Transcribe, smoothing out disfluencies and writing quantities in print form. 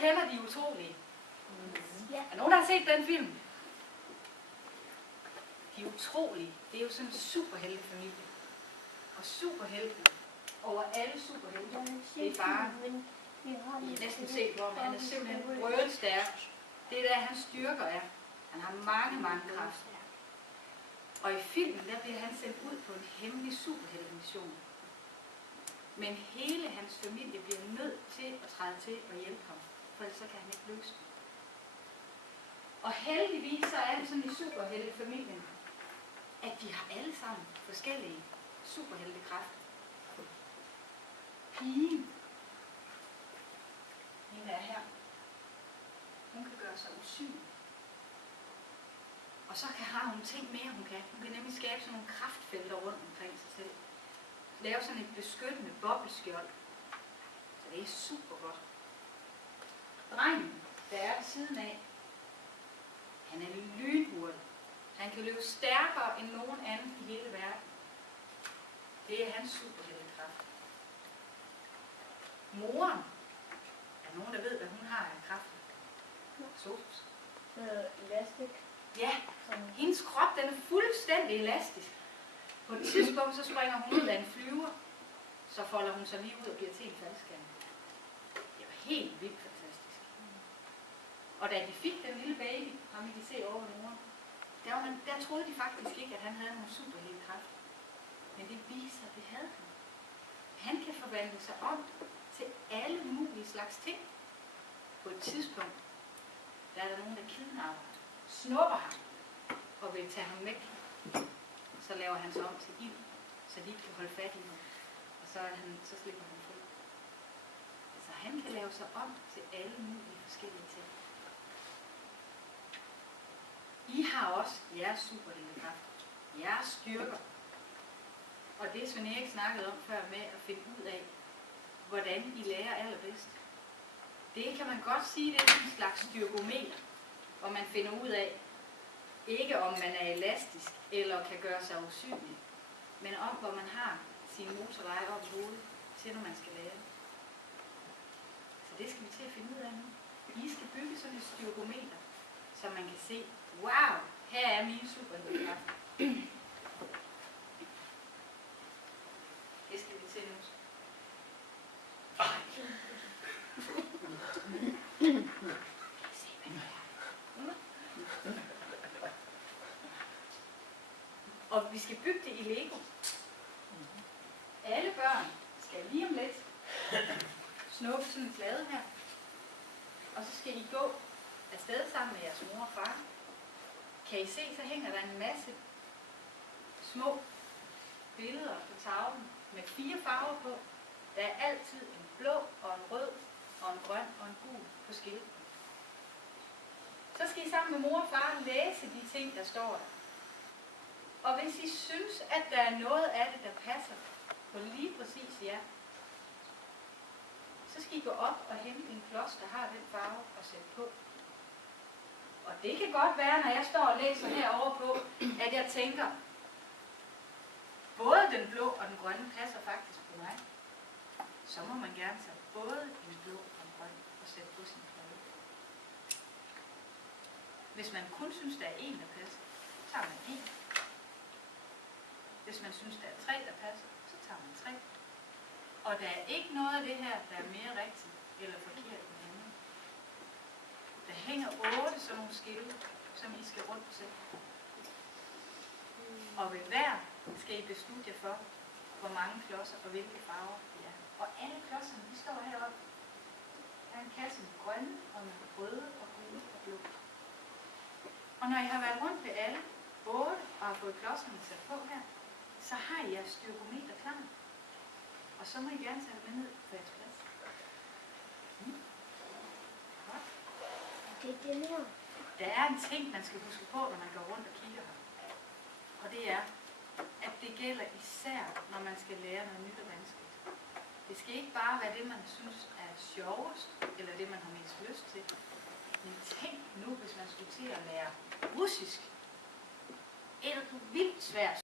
kender De Utrolige? Ja. Er nogen, der har set den film? De Utrolige, det er jo sådan en superheltefamilie. Og superhelten over alle superhelte, det er faren. I har næsten set, hvor han er simpelthen rødstærk. Det er der, hans styrker er. Han har mange kræfter. Og i filmen, der bliver han sendt ud på en hemmelig superheltemission. Men hele hans familie bliver nødt til at træde til og hjælpe ham, for ellers så kan han ikke løse det. Og heldigvis så er det sådan i superheltefamilien, at de har alle sammen forskellige superheltekræfter. Pigen, hende er her, hun kan gøre sig usynlig. Og så har hun ting mere, hun kan. Hun kan nemlig skabe sådan nogle kraftfelter rundt omkring sig selv. Lave sådan et beskyttende bobleskjold. Så det er super godt. Drengen, der er ved siden af, han er lynhurtig. Han kan løbe stærkere end nogen anden i hele verden. Det er hans superheltekraft. Moren, er nogen, der ved, hvad hun har af kræfter? Sosus. Elastik. Ja, hendes krop, den er fuldstændig elastisk. På et tidspunkt, så springer hun ud af en flyver, så folder hun sig lige ud og bliver til en faldskærm. Det var helt vildt fantastisk. Og da de fik den lille baby, ham I kan se over moren, der troede de faktisk ikke, at han havde nogle superheltekræfter. Men det viser, at det havde han. Han kan forvandle sig om til alle mulige slags ting. På et tidspunkt, der er der nogen, der kidnapper, snupper ham og vil tage ham væk. Så laver han sig om til ild, så de ikke kan holde fat i ham. Og så slipper han fri. Så han kan lave sig om til alle mulige forskellige ting. I har også jeres superheltekræfter, jeres styrker. Og det Svend Erik snakkede om før med at finde ud af, hvordan I lærer allerbedst. Det kan man godt sige, det er en slags styrkometer, hvor man finder ud af, ikke om man er elastisk eller kan gøre sig usynlig, men om hvor man har sine motorveje op i hovedet til, når man skal lære. Så det skal vi til at finde ud af nu. I skal bygge sådan et styrkometer, så man kan se, wow, her er mine superheltekræfter. Det skal vi til nu. Og vi skal bygge det i Lego. Alle børn skal lige om lidt snuppe sådan en flade her. Og så skal I gå afsted sammen med jeres mor og far. Kan I se, så hænger der en masse små billeder på tavlen med 4 farver på. Der er altid en blå og en rød og en grøn og en gul på skilten. Så skal I sammen med mor og far læse de ting, der står der. Og hvis I synes, at der er noget af det, der passer på lige præcis jer, så skal I gå op og hente en klods, der har den farve og sætte på. Og det kan godt være, når jeg står og læser herovre på, at jeg tænker, både den blå og den grønne passer faktisk på mig. Så må man gerne tage både en blå og en grøn og sætte på sin plade. Hvis man kun synes, der er en, der passer, så tager man en. Hvis man synes, der er 3, der passer, så tager man 3. Og der er ikke noget af det her, der er mere rigtigt eller forkert end andet. Der hænger 8 sådan nogle skilte, som I skal rundt til. Og ved hver skal I beslutte jer for, hvor mange klodser og hvilke farver det er. Og alle klodserne, de står heroppe. Der er en kasse med grønne og med røde og gule og blå. Og når I har været rundt ved alle 8 og har fået klodserne sat på her, så har I jeres styrkometer klar. Og så må I gerne tage det ned på jeres plads. Godt. Det er den her. Der er en ting, man skal huske på, når man går rundt og kigger her. Og det er, at det gælder især, når man skal lære noget nyt og vanskeligt. Det skal ikke bare være det, man synes er sjovest, eller det, man har mest lyst til. Men tænk nu, hvis man skulle til at lære russisk. Et vildt svært